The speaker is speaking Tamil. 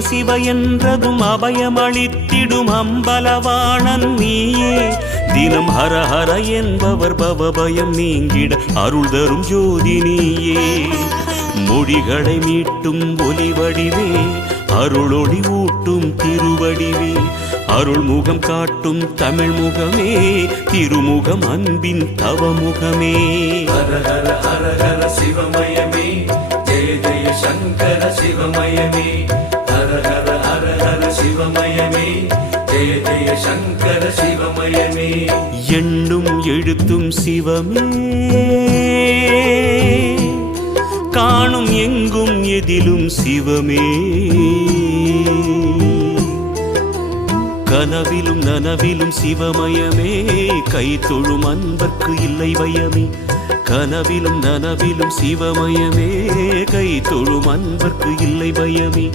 சிவ என்றதும் அபயமளித்திடும் அம்பலவாணன் நீயே. தினம் ஹர ஹர என்பவர் பவபயம் நீங்கிட அருள் தரும் ஜோதி நீயே. மொழிகளை மீட்டும் ஒலி வடிவே, அருளொளி ஊட்டும் திருவடிவே, அருள் முகம் காட்டும் தமிழ் முகமே, திருமுகம் அன்பின் தவமுகமே. ஹர ஹர ஹர ஹர சிவமயமே, ஜெய ஜெய சங்கர சிவமயமே. ஹர ஹர ஹர ஹர சிவமயமே, ஜெய ஜெய சங்கர சிவமயமே. எண்ணும் எழுத்தும் சிவமே, காணும் எங்கும் எதிலும் சிவமே. கனவிலும் நனவிலும் சிவமயமே, கை தொழும் அன்பர்க்கு இல்லை பயமே. கனவிலும் நனவிலும் சிவமயமே, கை தொழும் அன்பர்க்கு இல்லை பயமே.